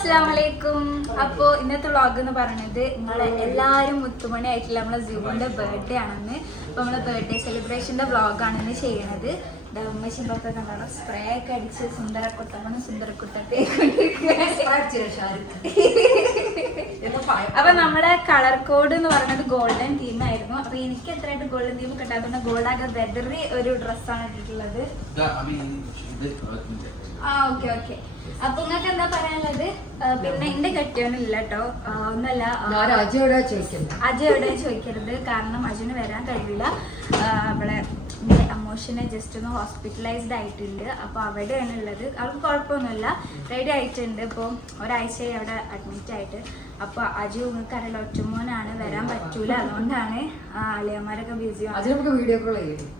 അസ്സാമലൈക്കും അപ്പോ ഇന്നത്തെ വ്ളോഗ് എന്ന് പറയുന്നത് നിങ്ങളെ എല്ലാരും മുത്തുമണി ആയിട്ടുള്ള നമ്മളെ ജൂബിന്റെ ബർത്ത്ഡേ ആണെന്ന്. അപ്പൊ നമ്മളെ ബർത്ത്ഡേ സെലിബ്രേഷന്റെ വ്ളോഗ് ആണെന്ന് ചെയ്യണത്. ഉമ്മശി സ്പ്രേ ഒക്കെ അടിച്ച് സുന്ദര കുട്ടമ്മനും സുന്ദര കുട്ടത്തെ അപ്പൊ നമ്മുടെ കളർ കോഡ് എന്ന് പറയുന്നത് ഗോൾഡൻ തീം ആയിരുന്നു അപ്പൊ എനിക്ക് എത്രയായിട്ട് ഗോൾഡൻ തീം കിട്ടാത്തതുകൊണ്ട് ഗോൾഡ് ആകെ വെതറി ഒരു ഡ്രസ്സാണ് ഇട്ടിട്ടുള്ളത് ആ ഓക്കെ ഓക്കെ അപ്പൊ നിങ്ങൾക്ക് എന്താ പറയാനുള്ളത്? പിന്നെ എന്റെ കെട്ടിയോനില്ല കേട്ടോ ഒന്നല്ല അജയോടെ ചോദിക്കരുത്. കാരണം അജുന് വരാൻ കഴിയില്ല ആ, അമോഷനെ ജസ്റ്റ് ഒന്ന് ഹോസ്പിറ്റലൈസ്ഡ് ആയിട്ടുണ്ട്. അപ്പോൾ അവിടെയാണ് ഉള്ളത് അവൾക്ക് കുഴപ്പമൊന്നുമില്ല. റെഡി ആയിട്ടുണ്ട്. ഇപ്പോൾ ഒരാഴ്ചയായി അവിടെ അഡ്മിറ്റ് ആയിട്ട്. അപ്പോൾ അജു നിങ്ങൾക്ക് അറിയില്ല ഒറ്റമോനാണ്. വരാൻ പറ്റൂല. അതുകൊണ്ടാണ് ആ, ബിസി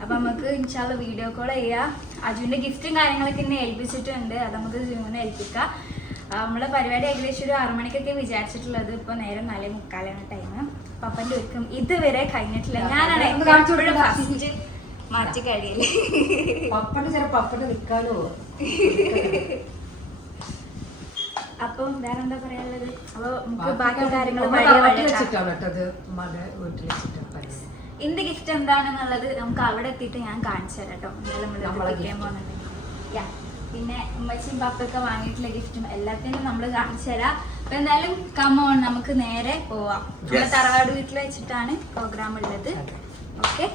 അപ്പൊ നമുക്ക് ഇൻഷാല്ല വീഡിയോ കോൾ ചെയ്യാം. അജുവിന്റെ ഗിഫ്റ്റും കാര്യങ്ങളൊക്കെ ഇന്നെ ഏൽപ്പിച്ചിട്ടുണ്ട്. അത് നമുക്ക് ജൂമിനെ ഏൽപ്പിക്കാം. നമ്മളെ പരിപാടി ഏകദേശം ഒരു ആറു മണിക്കൊക്കെ വിചാരിച്ചിട്ടുള്ളത് ഇപ്പൊ നേരം നാലേ മുക്കാലാണ് ടൈം പപ്പന്റെ ഒരുക്കം ഇതുവരെ കഴിഞ്ഞിട്ടില്ല. ഞാനാണ് എപ്പോഴും. ഫസ്റ്റ് മാറ്റി കഴിയില്ല പപ്പന്റെ ചില പപ്പന്റെ നിൽക്കാനോ അപ്പം പറയാനുള്ളത്? അപ്പോൾ നമുക്ക് ബാക്കി കാര്യങ്ങൾ ഗിഫ്റ്റ് എന്താണെന്നുള്ളത് നമുക്ക് അവിടെ എത്തിയിട്ട് ഞാൻ കാണിച്ചു തരാം കേട്ടോ പോകുന്നുണ്ട്. യാ പിന്നെ ഉമ്മച്ചും പപ്പൊക്കെ വാങ്ങിയിട്ടുള്ള ഗിഫ്റ്റും എല്ലാത്തിനും നമ്മൾ കാണിച്ചു തരാം. അപ്പൊ എന്തായാലും കമോൺ നമുക്ക് നേരെ പോവാം. നമ്മുടെ. തറവാട് വീട്ടിൽ വെച്ചിട്ടാണ് പ്രോഗ്രാം ഉള്ളത്. ഓക്കെ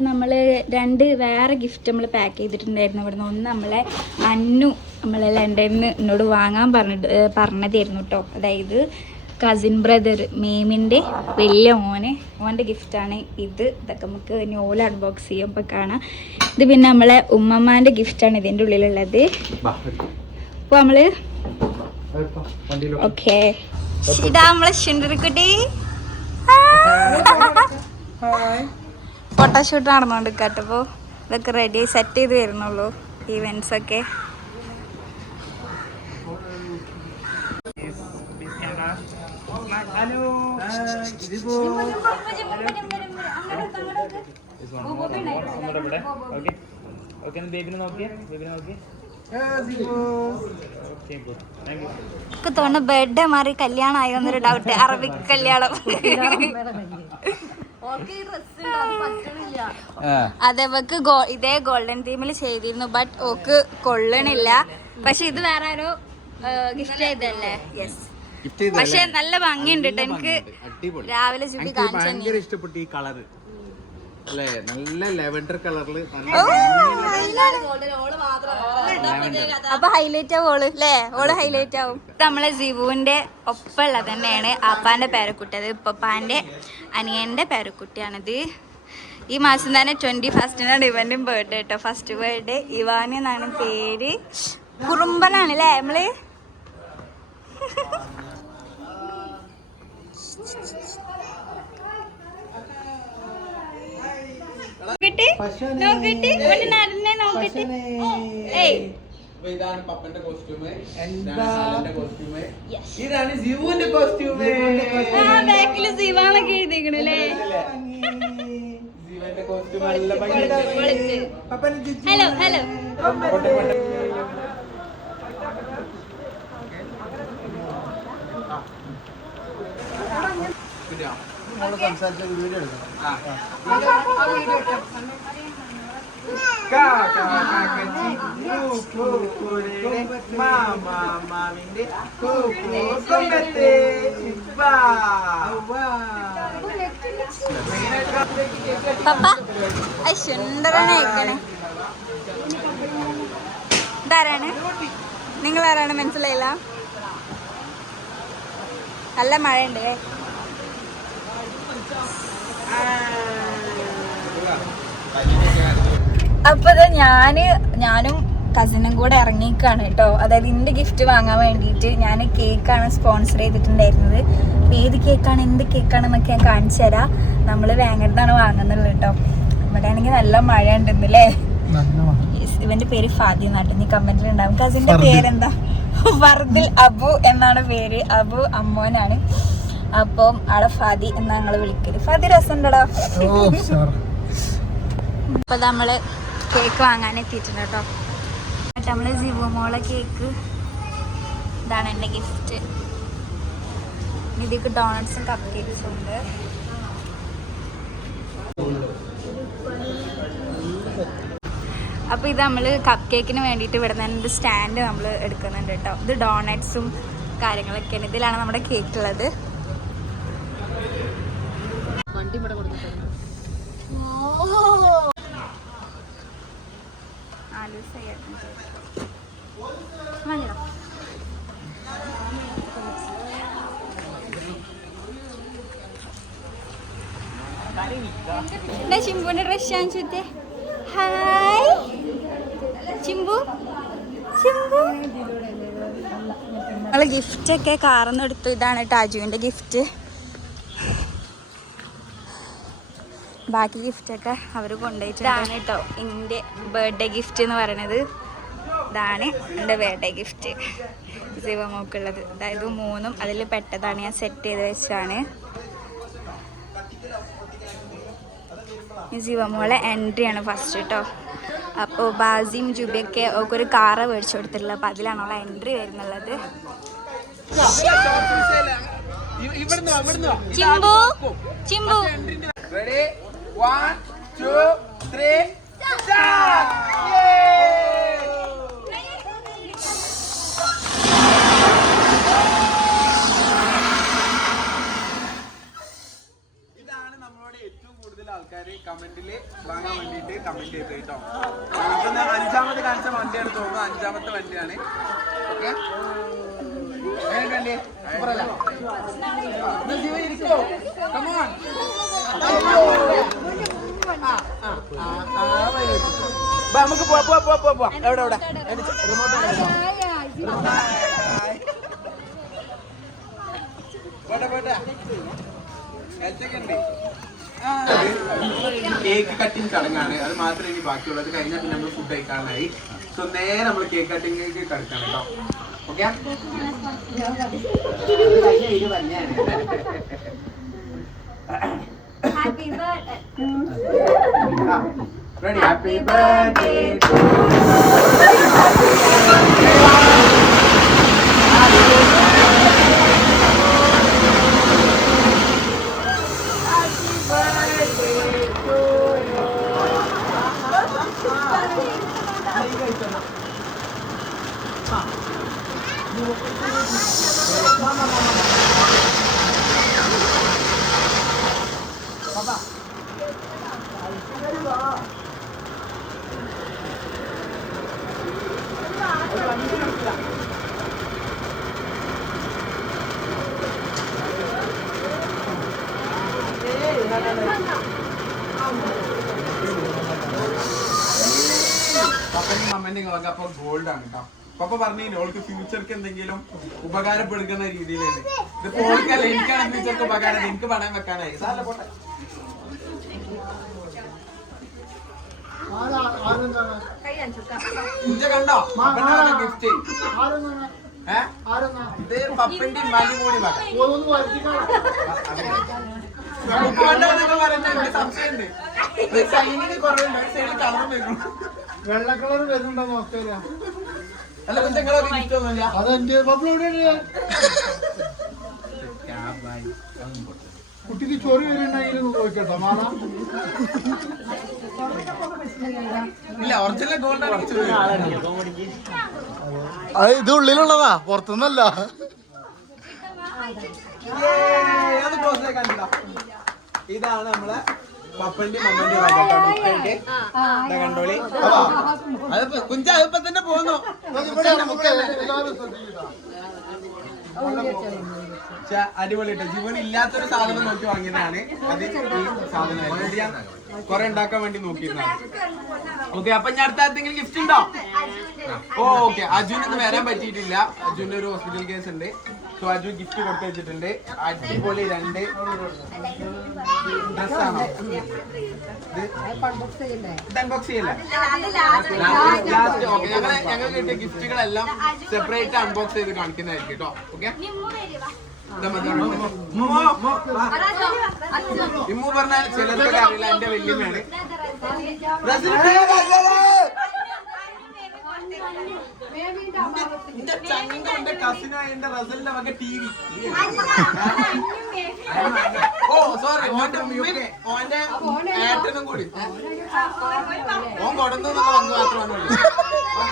അപ്പൊ നമ്മൾ രണ്ട് വേറെ ഗിഫ്റ്റ് നമ്മൾ പാക്ക് ചെയ്തിട്ടുണ്ടായിരുന്നു. ഇവിടുന്ന് ഒന്ന് നമ്മളെ അന്നു നമ്മളെ ലണ്ടനിൽ നിന്ന് എന്നോട് വാങ്ങാൻ പറഞ്ഞിട്ട് പറഞ്ഞതായിരുന്നു കേട്ടോ അതായത് കസിൻ ബ്രദർ മേമിന്റെ വലിയ ഓനെ ഓന്റെ ഗിഫ്റ്റാണ് ഇത്. ഇതൊക്കെ നമുക്ക് നോൽ അൺബോക്സ് ചെയ്യുമ്പോൾ കാണാം. ഇത് പിന്നെ നമ്മളെ ഉമ്മമാന്റെ ഗിഫ്റ്റാണ് ഇതിന്റെ ഉള്ളിലുള്ളത്. അപ്പോൾ നമ്മൾ ഓക്കെ. ഇതാ നമ്മളെ ശുണ്ടറിക്കുട്ടി ഫോട്ടോഷൂട്ട് നടന്നുകൊണ്ട് കേട്ടപ്പോ ഇതൊക്കെ റെഡി സെറ്റ് ചെയ്ത് വരുന്നുള്ളൂ ഈവെന്റ്സ് ഒക്കെ. തോന്നുന്നു ബർത്ത്ഡേ മാറി കല്യാണം ആയി വന്നൊരു ഡൗട്ട് അറബിക് കല്യാണം അതെ ഇവക്ക് ഇതേ ഗോൾഡൻ തീമിൽ ചെയ്തിരുന്നു ബട്ട് ഓക്ക് കൊള്ളണില്ല. പക്ഷെ ഇത് വേറെ ആരോ ഗിഫ്റ്റ് ചെയ്തല്ലേ യെസ് പക്ഷെ നല്ല ഭംഗിയുണ്ട് കേട്ടോ എനിക്ക് രാവിലെ ചുറ്റി കാണിച്ചു ഇഷ്ടപ്പെട്ടു ഈ കളറ്. അല്ലേ? നല്ല ലെവൻഡർ കളറിൽ നല്ല അപ്പൊ ഹൈലൈറ്റ് ആവും ഓൾ അല്ലേ? ഓൾ ഹൈലൈറ്റ് ആവും. നമ്മളെ ജിബുവിന്റെ ഒപ്പമുള്ളത് തന്നെയാണ് അപ്പാന്റെ പേരക്കുട്ടി. അത് ഇപ്പപ്പാന്റെ അനിയന്റെ പേരക്കുട്ടിയാണിത്. ഈ മാസം തന്നെ ട്വന്റി ഫസ്റ്റിനാണ് ഇവന്റെയും ബർത്ത്ഡേ കേട്ടോ ഫസ്റ്റ് ബർത്ത്ഡേ ഇവാനി എന്നാണ് പേര്? കുറുമ്പനാണ് അല്ലേ നമ്മൾ? നോക്കട്ടെ? നോക്കട്ടെ? ഇവിടെ നടന്നെ നോക്കട്ടെ? ഏയ്. ഇതാണ് പപ്പന്റെ കോസ്റ്റ്യൂം കോസ്റ്റ്യൂം. ഇതാണ് ജിവുവിന്റെ കോസ്റ്റ്യൂം ആ ബാക്കിൽ സിവാന്നൊക്കെ എഴുതിക്കണു ജീവന്റെ കോസ്റ്റ്യൂം നല്ല ഹലോ ഹലോ. അത് സുന്ദരനെ അയക്കണേ ഇതാരാണ്? നിങ്ങൾ ആരാണ് മനസ്സിലായില്ല? നല്ല മഴയുണ്ട് അപ്പൊ ഞാൻ ഞാനും കസിനും കൂടെ ഇറങ്ങിക്കാണ് കേട്ടോ. അതായത് ഇന്റെ ഗിഫ്റ്റ് വാങ്ങാൻ വേണ്ടിയിട്ട് ഞാൻ കേക്കാണ് സ്പോൺസർ ചെയ്തിട്ടുണ്ടായിരുന്നത്. ഏത് കേക്കാണ് എന്ത് കേക്കാണ് എന്നൊക്കെ ഞാൻ കാണിച്ചു തരാം. നമ്മൾ വേങ്ങരത്താണ് വാങ്ങുന്നുള്ളത് കേട്ടോ. ഇവിടെ ആണെങ്കിൽ നല്ല മഴ. ഉണ്ടെന്നല്ലേ ഇവന്റെ പേര് ഫാദി നാട്ടിൽ നീ കമന്റിൽ ഉണ്ടാവും കസിന്റെ പേരെന്താ? വർദിൽ അബു എന്നാണ് പേര്. അബു അമ്മോനാണ്. അപ്പം ആടെ ഫാദി എന്നാ ഞങ്ങൾ വിളിക്കൽ? ഫാദി രസമുണ്ടടാ അപ്പൊ നമ്മൾ കേക്ക് വാങ്ങാൻ എത്തിയിട്ടുണ്ട് കേട്ടോ എന്നിട്ട് നമ്മൾ ജിവോമോളെ കേക്ക് ഇതാണ് എന്റെ ഗിഫ്റ്റ് ഇതിക്ക് ഡോണറ്റ്സും കപ്പ് കേക്ക്സും ഉണ്ട്. അപ്പോൾ ഇത് നമ്മൾ കപ്പ് കേക്കിന് വേണ്ടിയിട്ട് ഇവിടെ നിന്ന് സ്റ്റാൻഡ് നമ്മൾ എടുക്കുന്നുണ്ട് കേട്ടോ ഇത് ഡോണറ്റ്സും കാര്യങ്ങളൊക്കെയാണ്. ഇതിലാണ് നമ്മുടെ കേക്ക് ഉള്ളത് ആലു ഇവിടെ കൊടുത്തിട്ടുണ്ട്. ചിമ്പുവിന്റെ ഡ്രസ് കാണിച്ചിട്ടേ ഹായ് ചിമ്പു. ചിമ്പു. നമ്മൾ ഗിഫ്റ്റ് ഒക്കെ കാർന്ന് എടുത്തു ഇതാണ് ടാജുവിന്റെ ഗിഫ്റ്റ് ബാക്കി ഗിഫ്റ്റൊക്കെ അവർ കൊണ്ടുപോയിട്ടാണ് കേട്ടോ എന്റെ ബർത്ത്ഡേ ഗിഫ്റ്റ് എന്ന് പറയണത് ഇതാണ് എന്റെ ബർത്ത്ഡേ ഗിഫ്റ്റ് ശിവമോക്കുള്ളത് അതായത് മൂന്നും അതിൽ പെട്ടതാണ് ഞാൻ സെറ്റ് ചെയ്ത് വെച്ചാണ് ശിവമോളെ എൻട്രി ആണ് ഫസ്റ്റ് കേട്ടോ അപ്പോൾ ബാസിയും ജുബിയൊക്കെ ഒക്കെ ഒരു കാറ് മേടിച്ചു കൊടുത്തിട്ടുള്ളത് അപ്പോൾ അതിലാണ് അവളെ എൻട്രി വരുന്നുള്ളത് ഇവിടുന്ന് ഇവിടുന്ന് Chimbu Chimbu ready one two three ഇതാണ് നമ്മളോട് ഏറ്റവും കൂടുതൽ ആൾക്കാർ കമന്റിൽ വാങ്ങാൻ വേണ്ടിയിട്ട് കമന്റ് ചെയ്തത് കേട്ടോ. നമുക്കിന്ന് അഞ്ചാമത് കാണിച്ച വണ്ടിയാണ് തോന്നുന്നത് അഞ്ചാമത്തെ വണ്ടിയാണ്. ഓക്കെ സൂപ്പറല്ല ഇരിക്കോ? കമോൺ നമുക്ക് പോവാ പോവാ പോവാ പോവാ പോവാ. എവിടെ എവിടെ? കേക്ക് കട്ടിങ് ചടങ്ങാണ്. അത് മാത്രമേ ഇനി ബാക്കിയുള്ളത് കഴിഞ്ഞാൽ പിന്നെ നമ്മൾ ഫുഡ് കഴിക്കാനായി. സോ നേരെ നമ്മൾ കേക്ക് കട്ടിങ്ങിലേക്ക് കിടക്കണം കേട്ടോ. ഓക്കെ റെഡി ഹാപ്പി ബർത്ത്ഡേ പപ്പനും അമ്മേന്റെ വക അപ്പൊ ഗോൾഡ് ആണ് കേട്ടോ പപ്പ പറഞ്ഞു ഓൾക്ക് ഫ്യൂച്ചർക്ക് എന്തെങ്കിലും ഉപകാരപ്പെടുക്കുന്ന രീതിയിലാണ് ഇതിപ്പോ ഓൾക്കല്ല എനിക്കാണ് ഫ്യൂച്ചർക്ക് ഉപകാരം എനിക്ക് പണയം വെക്കാനായി. സാറല്ല പോട്ടെ. കണ്ടോ? ഗിഫ്റ്റ് ഇത് പപ്പന്റെ മലിമൂണി മകൻ. സംശയമുണ്ട്. കുറവുണ്ട്. സൈഡിൽ വരും വെള്ള കളർ വരുന്നുണ്ടോ നോക്കില്ല അല്ല കുഞ്ചങ്ങളെ ഗിഫ്റ്റ് ഒന്നുമില്ല. അതെന്റെ ബബ്ലോടെ കുട്ടിക്ക് ചൊറി വരുന്നുണ്ടെങ്കിൽ നോക്കട്ടോ മാറ ഇല്ല ഒറിജിനൽ ഗോൾഡ് ആണ് അത് ഇത് ഉള്ളിലുള്ളതാ പുറത്തുനിന്നല്ല. ഇതാണ് നമ്മളെ പപ്പന്റെ മമ്മന്റെ കണ്ടോളി. അത്. കുഞ്ച അതിപ്പോ തന്നെ പോന്നു. പക്ഷെ അടിപൊളി കേട്ടോ ജീവൻ ഇല്ലാത്തൊരു സാധനം നോക്കി വാങ്ങിയതാണ്. അത് ഈ സാധനം കുറെ ഉണ്ടാക്കാൻ വേണ്ടി നോക്കിയിരുന്നു. ഓക്കെ അപ്പൊ ഞാൻ അടുത്ത ആർക്കെങ്കിലും ഗിഫ്റ്റ് ഉണ്ടോ? ഓ ഓക്കെ അജുൻ ഇന്ന് വരാൻ പറ്റിയിട്ടില്ല. അജുവിന്റെ ഒരു ഹോസ്പിറ്റൽ കേസ് ഉണ്ട്. സോ അജു ഗിഫ്റ്റ് കൊടുത്തു വെച്ചിട്ടുണ്ട്. അടിപൊളി രണ്ട് ഡ്രസ്സാണോ അൺബോക്സ് ചെയ്യല്ലേ? ലാസ്റ്റ് ഓക്കെ ഞങ്ങൾ ഞങ്ങൾ കിട്ടിയ ഗിഫ്റ്റുകളെല്ലാം സെപ്പറേറ്റ് അൺബോക്സ് ചെയ്ത് കാണിക്കുന്നതായിരിക്കും കേട്ടോ ഓക്കെ ഇമ്മു പറഞ്ഞ ചിലർക്കൊക്കെ അറിയില്ല എന്റെ വല്യമ്മയാണ് എന്റെ ചങ്ക എന്റെ കസിനായ എന്റെ റസലിന്റെ വക ടി വി ഓ സോറി ഓന്റെ ഉമ്മയും ഓന്റെ കൂടി ഓൻ കൊടുന്നു വന്നു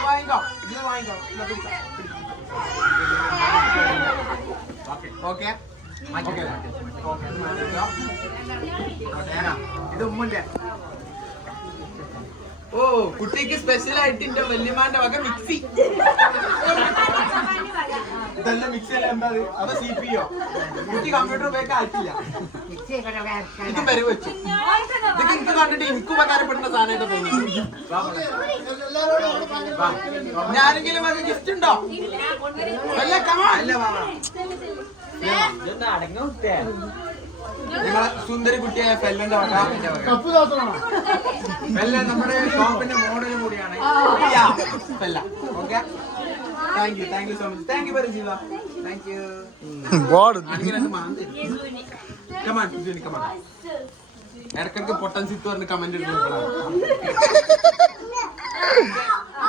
വാങ്ങിക്കോ ഇത് വാങ്ങിക്കോ ഇതാ പിടിച്ചോ. ഓക്കെ? ഇത് ഉമ്മന്റെ. ഓ കുട്ടിക്ക് സ്പെഷ്യൽ ആയിട്ട് എന്റെ വല്യമാന്റെ വക മിക്സി ഇതല്ല മിക്സി അല്ല എന്താ അത്? സി പി ഒ കുട്ടി കമ്പ്യൂട്ടർ ഉപയോഗിക്കാൻ ആയിട്ടില്ല. ഇത് പെരു വെച്ചു. ഇതൊക്കെ എനിക്ക് കണ്ടിട്ട് എനിക്ക് ഉപകാരപ്പെടുന്ന സാധനമായിട്ട് തോന്നുന്നു. ഞാനെങ്കിലും അത് ഗിഫ്റ്റ് ഉണ്ടോ? അല്ല കമാ അല്ല വാ. നിങ്ങളെ സുന്ദരി കുട്ടിയായ ഫെല്ലന്റെ ഫെല്ല നമ്മുടെ ഷോപ്പിന്റെ മോഡൽ കൂടിയാണ്. Fella. Okay. Thank you thank you so much thank you very Jeeva thank you God. Come on Juni come on ഇടക്കിടക്ക് പൊട്ടൻ സിത്ത് പറഞ്ഞ് കമന്റ്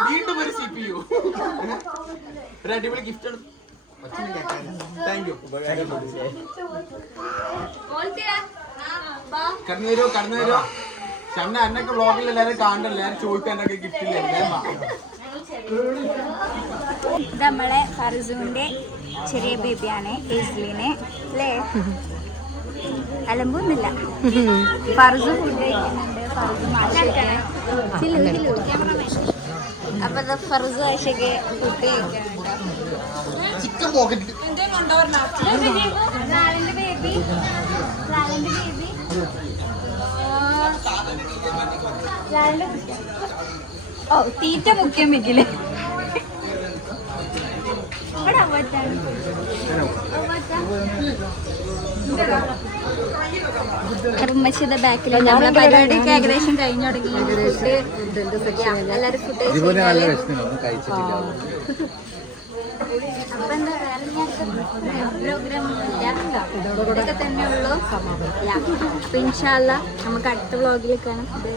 വീണ്ടും ഒരു സി പി യു ഒരു അടിപൊളി ഗിഫ്റ്റ് യു കടന്നു വരുമോ കടന്നു വരുമോ ചമ്മ എന്നൊക്കെ ബ്ലോഗിൽ എല്ലാരും കാണണ്ട എല്ലാരും വാ. ഇത് നമ്മളെ ഫർസൂന്റെ ചെറിയ ബേബിയാണ് ഏസ്ലിനെ അല്ലേ? അലമ്പൊന്നുമില്ല. ഫർസു ഫുഡ് കഴിക്കുന്നുണ്ട്. ഫർസു മാഷൊക്കെ അപ്പൊ ദാ ഫർസു ആശയൊക്കെ ഫുഡ് കഴിക്കുന്നുണ്ട് ചിക്കൻ പോക്കറ്റ്. ലാലന്റെ ബേബി ലാലന്റെ ബേബി. ലാലന്റെ. ഓ തീറ്റ മുഖ്യം വെക്കില്ലേ ഇവിടെ അവറ്റാണ്. ഉമ്മച്ചിയുടെ ബാക്കിൽ നമ്മളെ പരിപാടിയൊക്കെ ഏകദേശം കഴിഞ്ഞു തുടങ്ങി. ഫുഡ് എല്ലാവരും ഫുഡ് അപ്പൊ എന്താ വേറെ പ്രോഗ്രാം ഇതൊക്കെ തന്നെ ഉള്ളൂ. അപ്പൊ ഇൻഷാല്ല നമുക്ക് അടുത്ത വ്ളോഗിൽ കാണാം. ബൈ